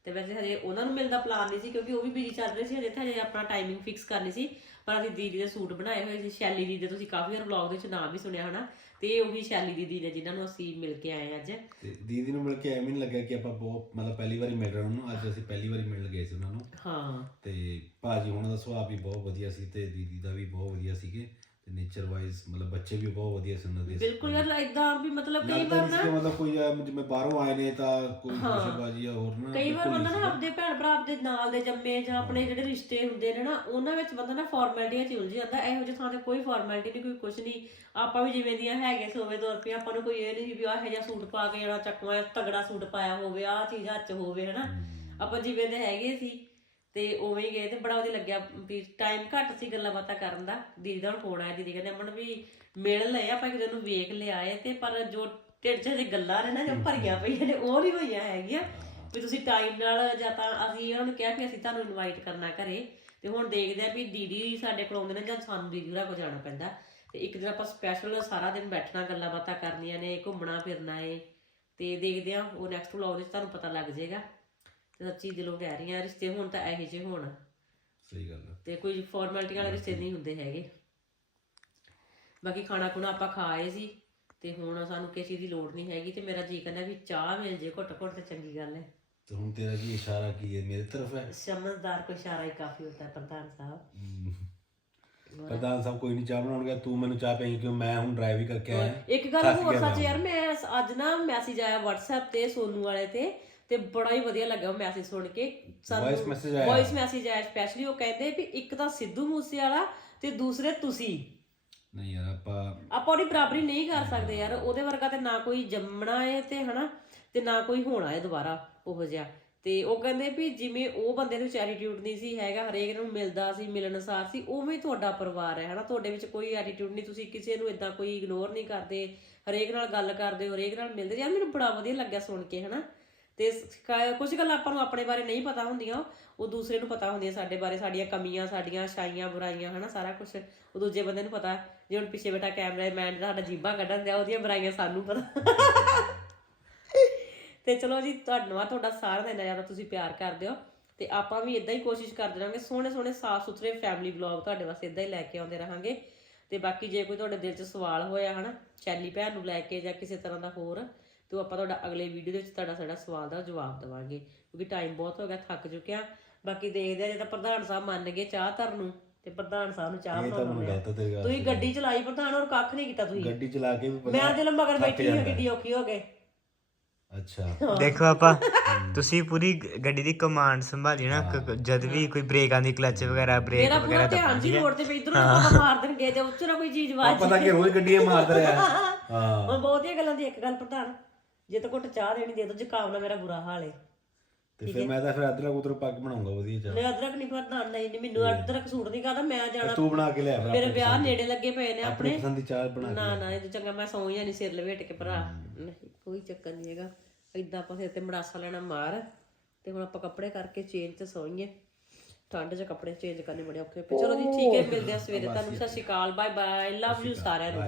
Speaker 1: ਤੇ ਵੈਸੇ ਹਜੇ ਉਹਨਾਂ ਨੂੰ ਮਿਲਦਾ ਪਲਾਨ ਨਹੀਂ ਸੀ ਕਿਉਂਕਿ ਉਹ ਵੀ ਬਿਜ਼ੀ ਚੱਲ ਰਹੇ ਸੀ, ਹਜੇ ਤਾਂ ਹਜੇ ਆਪਣਾ ਟਾਈਮਿੰਗ ਫਿਕਸ ਕਰਨੀ ਸੀ। ਪਰ ਅਸੀਂ ਦੀਦੀ ਦੇ ਸੂਟ ਬਣਾਏ ਹੋਏ ਸੀ ਸ਼ੈਲੀ ਦੀਦੀ ਦੇ ਤੁਸੀਂ ਕਾਫੀ ਵਾਰ ਵਲੌਗ ਦੇ ਵਿੱਚ ਨਾਮ ਵੀ ਸੁਣਿਆ ਹੋਣਾ ਤੇ ਇਹ ਉਹੀ ਸ਼ੈਲੀ ਦੀਦੀ ਨੇ ਜਿਨ੍ਹਾਂ ਨੂੰ ਅਸੀਂ ਮਿਲ ਕੇ ਆਏ ਅੱਜ।
Speaker 7: ਤੇ ਦੀਦੀ ਨੂੰ ਮਿਲ ਕੇ ਐਵੇਂ ਨਹੀਂ ਲੱਗਿਆ ਕਿ ਆਪਾਂ ਬਹੁਤ ਮਤਲਬ ਪਹਿਲੀ ਵਾਰੀ ਮਿਲ ਰਹੇ ਉਹਨਾਂ ਨੂੰ ਅੱਜ ਅਸੀਂ ਪਹਿਲੀ ਵਾਰੀ ਮਿਲਣ ਗਏ ਸੀ ਉਹਨਾਂ ਨੂੰ।
Speaker 1: ਹਾਂ।
Speaker 7: ਤੇ ਭਾਜੀ ਉਹਨਾਂ ਦਾ ਸੁਭਾਅ ਵੀ ਬਹੁਤ ਵਧੀਆ ਸੀ ਤੇ ਦੀਦੀ ਦਾ ਵੀ ਬਹੁਤ ਵਧੀਆ ਸੀਗੇ। ਤੇ ਨੇਚਰ ਵਾਈਜ਼ ਮਤਲਬ ਬੱਚੇ ਵੀ ਬਹੁਤ ਵਧੀਆ ਸੀ ਉਹਨਾਂ ਦੇ
Speaker 1: ਬਿਲਕੁਲ ਯਾਰ ਇਦਾਂ ਵੀ ਮਤਲਬ ਕਈ ਵਾਰ ਨਾ
Speaker 7: ਮਤਲਬ ਕੋਈ ਜਿਵੇਂ ਬਾਹਰੋਂ ਆਏ ਨੇ ਤਾਂ ਕੋਈ ਖੁਸ਼ੀਬਾਜੀ ਆ ਹੋਰ ਨਾ
Speaker 1: ਕਈ ਵਾਰ ਬੰਦਾ ਨਾ ਆਪਦੇ ਭੈਣ ਭਰਾ ਆਪਦੇ ਨਾਲ ਦੇ ਜੰਮੇ ਜਾਂ ਆਪਣੇ ਜਿਹੜੇ ਰਿਸ਼ਤੇ ਹੁੰਦੇ ਨੇ ਨਾ ਉਹਨਾਂ ਵਿੱਚ ਬੰਦਾ ਨਾ ਫਾਰਮੈਲਿਟੀਆਂ ਚ ਉਲਝ ਜਾਂਦਾ ਇਹੋ ਜਿਹੇ ਥਾਂ ਤੇ ਕੋਈ ਫਾਰਮੈਲਿਟੀ ਨਹੀਂ ਕੋਈ ਕੁਝ ਨਹੀਂ। ਆਪਾਂ ਵੀ ਜਿਵੇਂ ਦੀਆਂ ਹੈਗੇ ਸੋਵੇ ਤੌਰ ਤੇ ਆਪਾਂ ਨੂੰ ਕੋਈ ਇਹ ਨਹੀਂ ਵੀ ਆਹ ਜਿਹਾ ਸੂਟ ਪਾ ਕੇ ਜਿਹੜਾ ਚੱਕਵਾ ਤਗੜਾ ਸੂਟ ਪਾਇਆ ਹੋਵੇ ਆਹ ਚੀਜ਼ ਹੱਥ 'ਚ ਹੋਵੇ ਹਨਾ। ਆਪਾਂ ਜਿਵੇਂ ਦੇ ਹੈਗੇ ਸੀ। ਤੇ ਉਵੇਂ ਗਏ ਤੇ ਬੜਾ ਵਧੀਆ ਲੱਗਿਆ ਵੀ ਟਾਈਮ ਘੱਟ ਸੀ ਗੱਲਾਂ ਬਾਤਾਂ ਕਰਨ ਦਾ। ਦੀਦੀ ਦਾ ਹੁਣ ਫੋਨ ਆਇਆ, ਦੀਦੀ ਕਹਿੰਦੇ, ਅਮਨ ਵੀ ਮਿਲ ਲਏ, ਆਪਾਂ ਇੱਕ ਨੂੰ ਵੇਖ ਲਿਆਏ ਤੇ ਪਰ ਜੋ ਢਿੱਡ 'ਚ ਜੇ ਗੱਲਾਂ ਨੇ ਨਾ, ਜੋ ਭਰੀਆਂ ਪਈਆਂ ਨੇ, ਉਹ ਨਹੀਂ ਹੋਈਆਂ ਹੈਗੀਆਂ। ਵੀ ਤੁਸੀਂ ਟਾਈਮ ਨਾਲ ਜਾਂ ਤਾਂ ਅਸੀਂ ਉਹਨਾਂ ਨੂੰ ਕਿਹਾ ਕਿ ਅਸੀਂ ਤੁਹਾਨੂੰ ਇਨਵਾਈਟ ਕਰਨਾ ਘਰੇ ਤੇ ਹੁਣ ਦੇਖਦੇ ਆ ਵੀ ਦੀਦੀ ਸਾਡੇ ਕੋਲ ਆਉਂਦੇ ਨੇ ਜਾਂ ਸਾਨੂੰ ਦੀਦੀ ਹੋਰਾਂ ਕੋਲ ਜਾਣਾ ਪੈਂਦਾ। ਤੇ ਇੱਕ ਦਿਨ ਆਪਾਂ ਸਪੈਸ਼ਲ ਸਾਰਾ ਦਿਨ ਬੈਠਣਾ, ਗੱਲਾਂ ਬਾਤਾਂ ਕਰਨੀਆਂ ਨੇ, ਘੁੰਮਣਾ ਫਿਰਨਾ ਏ ਤੇ ਦੇਖਦੇ ਆ ਉਹ ਨੈਕਸਟ ਵਲੌਗ ਵਿੱਚ ਤੁਹਾਨੂੰ ਪਤਾ ਲੱਗ ਜਾਏਗਾ। ਸੱਚੀ ਦਿਲੋਂ ਕਹਿ ਰਹੀ ਆ ਰਿਸ਼ਤੇ ਹੁਣ ਤਾਂ ਇਹੋ ਜਿਹੇ ਹੋਣ।
Speaker 7: ਸਹੀ ਗੱਲ ਆ।
Speaker 1: ਤੇ ਕੋਈ ਫਾਰਮੈਲਿਟੀ ਵਾਲੇ ਰਿਸ਼ਤੇ ਨਹੀਂ ਹੁੰਦੇ ਹੈਗੇ। ਬਾਕੀ ਖਾਣਾ ਖੁਣਾ ਆਪਾਂ ਖਾ ਆਏ ਸੀ ਤੇ ਹੁਣ ਸਾਨੂੰ ਕਿਸੇ ਦੀ ਲੋੜ ਨਹੀਂ ਹੈਗੀ ਤੇ ਮੇਰਾ ਜੀ ਕਹਿੰਦਾ ਵੀ ਚਾਹ ਮਿਲ ਜੇ ਘੁੱਟ ਘੁੱਟ ਤੇ ਚੰਗੀ ਗੱਲ ਹੈ।
Speaker 7: ਤੇ ਹੁਣ ਤੇਰਾ ਕੀ ਇਸ਼ਾਰਾ ਕੀ ਹੈ? ਮੇਰੇ ਤਰਫ ਹੈ?
Speaker 1: ਸਮਝਦਾਰ ਕੋਈ ਇਸ਼ਾਰਾ ਹੀ ਕਾਫੀ ਹੁੰਦਾ ਹੈ ਪ੍ਰਧਾਨ ਸਾਹਿਬ।
Speaker 7: ਪ੍ਰਧਾਨ ਸਾਹਿਬ ਕੋਈ ਨਹੀਂ ਚਾਹ ਬਣਾਉਣਗੇ। ਤੂੰ ਮੈਨੂੰ ਚਾਹ ਪਈ ਕਿਉਂ? ਮੈਂ ਹੁਣ ਡਰਾਈਵ ਕਰਕੇ ਆਇਆ।
Speaker 1: ਇੱਕ ਗੱਲ
Speaker 7: ਥੱਕ
Speaker 1: ਹੋਰ
Speaker 7: ਗਿਆ
Speaker 1: ਸੱਚ
Speaker 7: ਮੈਂ।
Speaker 1: ਯਾਰ ਮੈਂ ਅੱਜ ਨਾ ਮੈਸੇਜ ਆਇਆ WhatsApp ਤੇ ਸੋਨੂ ਵਾਲੇ ਤੇ ਤੇ ਬੜਾ ਹੀ ਵਧੀਆ ਲੱਗਾ ਉਹ ਮੈਸੇਜ ਸੁਣ ਕੇ।
Speaker 7: Voice message ਆਇਆ।
Speaker 1: ਵੌਇਸ ਮੈਸੇਜ ਆਇਆ ਸਪੈਸ਼ਲੀ ਉਹ ਕਹਿੰਦੇ ਵੀ ਇੱਕ ਤਾਂ ਸਿੱਧੂ ਮੂਸੇ ਵਾਲਾ ਤੇ ਦੂਸਰੇ ਤੁਸੀਂ।
Speaker 7: ਨਹੀਂ ਯਾਰ ਆਪਾਂ
Speaker 1: ਆਪਾਂ ਉਹਦੀ ਬਰਾਬਰੀ ਨਹੀਂ ਕਰ ਸਕਦੇ ਯਾਰ ਉਹਦੇ ਵਰਗਾ ਤੇ ਨਾ ਕੋਈ ਜੰਮਣਾ ਏ ਤੇ ਹਨਾ ਤੇ ਨਾ ਕੋਈ ਹੋਣਾ ਏ ਦੁਬਾਰਾ ਉਹੋ ਜਿਹਾ। ਤੇ ਉਹ ਕਹਿੰਦੇ ਵੀ ਜਿਵੇਂ ਉਹ ਬੰਦੇ ਦੇ ਵਿੱਚ ਐਟੀਟਿਊਡ ਨਹੀਂ ਸੀ ਹੈਗਾ ਹਰੇਕ ਨੂੰ ਮਿਲਦਾ ਸੀ ਮਿਲਣਸਾਰ ਸੀ ਉਵੇਂ ਹੀ ਤੁਹਾਡਾ ਪਰਿਵਾਰ ਹੈ ਹਨਾ ਤੁਹਾਡੇ ਵਿੱਚ ਕੋਈ ਐਟੀਟਿਊਡ ਨਹੀਂ ਤੁਸੀਂ ਕਿਸੇ ਨੂੰ ਇਦਾਂ ਕੋਈ ਇਗਨੋਰ ਨਹੀਂ ਕਰਦੇ ਹਰੇਕ ਨਾਲ ਗੱਲ ਕਰਦੇ ਹੋ ਹਰੇਕ ਨਾਲ ਮਿਲਦੇ ਯਾਰ ਮੈਨੂੰ ਬੜਾ ਵਧੀਆ ਲੱਗਿਆ ਸੁਣ ਕੇ ਹਨਾ। ਤੇ ਕੁਝ ਗੱਲਾਂ ਆਪਾਂ ਨੂੰ ਆਪਣੇ ਬਾਰੇ ਨਹੀਂ ਪਤਾ ਹੁੰਦੀਆਂ, ਉਹ ਦੂਸਰੇ ਨੂੰ ਪਤਾ ਹੁੰਦੀਆਂ ਸਾਡੇ ਬਾਰੇ, ਸਾਡੀਆਂ ਕਮੀਆਂ, ਸਾਡੀਆਂ ਸ਼ਾਈਆਂ ਬੁਰਾਈਆਂ, ਹਨਾ, ਸਾਰਾ ਕੁਝ ਉਹ ਦੂਜੇ ਬੰਦੇ ਨੂੰ ਪਤਾ। ਜੇ ਹੁਣ ਪਿੱਛੇ ਬੈਠਾ ਕੈਮਰਾਮੈਨ ਜਿਹੜਾ ਸਾਡਾ ਜੀਬਾਂ ਕੱਢਣ ਦਿਆ, ਉਹਦੀਆਂ ਬੁਰਾਈਆਂ ਸਾਨੂੰ ਪਤਾ। ਤੇ ਚਲੋ ਜੀ, ਧੰਨਵਾਦ ਤੁਹਾਡਾ ਸਾਰਿਆਂ ਦਾ ਇੰਨਾ ਜ਼ਿਆਦਾ ਤੁਸੀਂ ਪਿਆਰ ਕਰਦੇ ਹੋ। ਤੇ ਆਪਾਂ ਵੀ ਇਦਾਂ ਹੀ ਕੋਸ਼ਿਸ਼ ਕਰਦੇ ਰਹਾਂਗੇ ਸੋਹਣੇ ਸੋਹਣੇ ਸਾਫ਼ ਸੁਥਰੇ ਫੈਮਿਲੀ ਵਲੌਗ ਤੁਹਾਡੇ ਵਾਸਤੇ ਇਦਾਂ ਹੀ ਲੈ ਕੇ ਆਉਂਦੇ ਰਹਾਂਗੇ। ਤੇ ਬਾਕੀ ਜੇ ਕੋਈ ਤੁਹਾਡੇ ਦਿਲ 'ਚ ਸਵਾਲ ਹੋਇਆ, ਹਨਾ, ਚੈਲੀ ਭੈਣ ਨੂੰ ਲੈ ਕੇ ਜਾਂ ਕਿਸੇ ਤਰ੍ਹਾਂ ਦਾ ਹੋਰ ਤੇ ਆਪਾਂ ਤੁਹਾਡਾ ਅਗਲੇ ਵੀਡੀਓ ਦੇ ਵਿੱਚ ਤੁਹਾਡਾ ਸਾਡਾ ਸਵਾਲ ਦਾ ਜਵਾਬ ਦੇਵਾਂਗੇ। ਕਿਉਂਕਿ ਟਾਈਮ ਬਹੁਤ ਹੋ ਗਿਆ ਥੱਕ ਚੁੱਕਿਆ। ਬਾਕੀ ਦੇਖਦੇ ਆ ਜੇ ਤਾਂ ਪ੍ਰਧਾਨ ਸਾਹਿਬ ਮੰਨ ਗਏ ਚਾਹ ਧਰਨ ਨੂੰ ਤੇ ਪ੍ਰਧਾਨ ਸਾਹਿਬ ਨੂੰ ਚਾਹ ਬਣਾਉਣ ਤੁਸੀਂ ਗੱਡੀ ਚਲਾਈ ਪ੍ਰਧਾਨ ਹੋਰ ਕੱਖ ਨਹੀਂ ਕੀਤਾ ਤੁਸੀਂ।
Speaker 7: ਗੱਡੀ ਚਲਾ ਕੇ ਵੀ
Speaker 1: ਮੈਂ ਜਦੋਂ ਮਗਰ ਬੈਠੀ ਹਾਂ। ਕਿੱਡੀ ਔਖੀ ਹੋ ਗਏ।
Speaker 7: ਅੱਛਾ।
Speaker 4: ਦੇਖੋ ਆਪਾਂ ਤੁਸੀਂ ਪੂਰੀ ਗੱਡੀ ਦੀ ਕਮਾਂਡ ਸੰਭਾਲੀ ਨਾ ਜਦ ਵੀ ਕੋਈ ਬ੍ਰੇਕ ਆਂਦੀ ਕਲਚ ਵਗੈਰਾ ਬ੍ਰੇਕ
Speaker 1: ਮੇਰਾ
Speaker 4: ਵਗੈਰਾ
Speaker 1: ਧਿਆਨ ਜੀ
Speaker 4: ਦਬਾਉਂਦੀ ਹੈ
Speaker 1: ਰੋਡ ਤੇ ਵੀ ਇਧਰੋਂ ਮਾਰ ਦੇਣਗੇ ਜਾਂ ਉੱਚੋਂ ਨਾ ਕੋਈ ਚੀਜ਼ ਵਾਜ
Speaker 7: ਪਤਾ ਕਿ ਰੋਜ਼ ਗੱਡੀਆਂ ਮਾਰਦਾ ਰਿਹਾ ਹਾਂ।
Speaker 1: ਹੁਣ ਬਹੁਤੀਆਂ ਗੱਲਾਂ ਦੀ ਇੱਕ ਗੱਲ ਪ੍ਰਧਾਨ। ਜੇ ਤਾਂ ਘੁੱਟ ਚਾਹ ਦੇਣੀ ਦੇ ਦੋ ਜ਼ੁਕਾਮ ਨਾਲ ਮੇਰਾ ਬੁਰਾ ਹਾਲ ਹੈ
Speaker 7: ਤੇ ਫਿਰ ਮੈਂ ਤਾਂ ਫਿਰ ਅਦਰਕ ਉਧਰ ਪੱਗ ਬਣਾਉਂਗਾ ਵਧੀਆ ਚਾਹ।
Speaker 1: ਨਹੀਂ ਅਦਰਕ ਨਹੀਂ ਪ੍ਰਧਾਨ ਨਹੀਂ ਨਹੀਂ ਮੈਨੂੰ ਅਦਰਕ ਸੂਟ ਨਹੀਂ ਕਰਦਾ ਮੈਂ ਜਾਣਾ
Speaker 7: ਤੂੰ ਬਣਾ ਕੇ ਲਿਆ ਫਿਰ
Speaker 1: ਮੇਰੇ ਵਿਆਹ ਨੇੜੇ ਲੱਗੇ ਪਏ ਨੇ
Speaker 7: ਆਪਣੀ ਪਸੰਦ ਦੀ ਚਾਹ ਬਣਾ ਕੇ
Speaker 1: ਨਾ ਨਾ ਇਹ ਤਾਂ ਚੰਗਾ ਮੈਂ ਸੌਂ ਜਾਂ ਨਹੀਂ ਸਿਰ ਲਵੇਟ ਕੇ ਭਰਾ। ਨਹੀਂ ਕੋਈ ਚੱਕਰ ਨਹੀਂ ਹੈਗਾ। ਇਦਾਂ ਆਪਾਂ ਸਿਰ ਤੇ ਮੜਾਸਾ ਲੈਣਾ ਮਾਰ ਤੇ ਹੁਣ ਆਪਾਂ ਕੱਪੜੇ ਕਰਕੇ ਚੇਂਜ ਤੇ ਸੌਈਏ ਠੰਡ 'ਚ ਕੱਪੜੇ ਚੇਂਜ ਕਰਨੇ ਬੜੇ ਔਖੇ। ਪਏ ਚਲੋ ਜੀ ਠੀਕ ਹੈ ਮਿਲਦੇ ਆ ਸਵੇਰੇ ਤੁਹਾਨੂੰ। ਸਤਿ ਸ਼੍ਰੀ ਅਕਾਲ ਬਾਏ ਬਾਏ ਲਵ ਯੂ ਸਾਰਿਆਂ ਨੂੰ।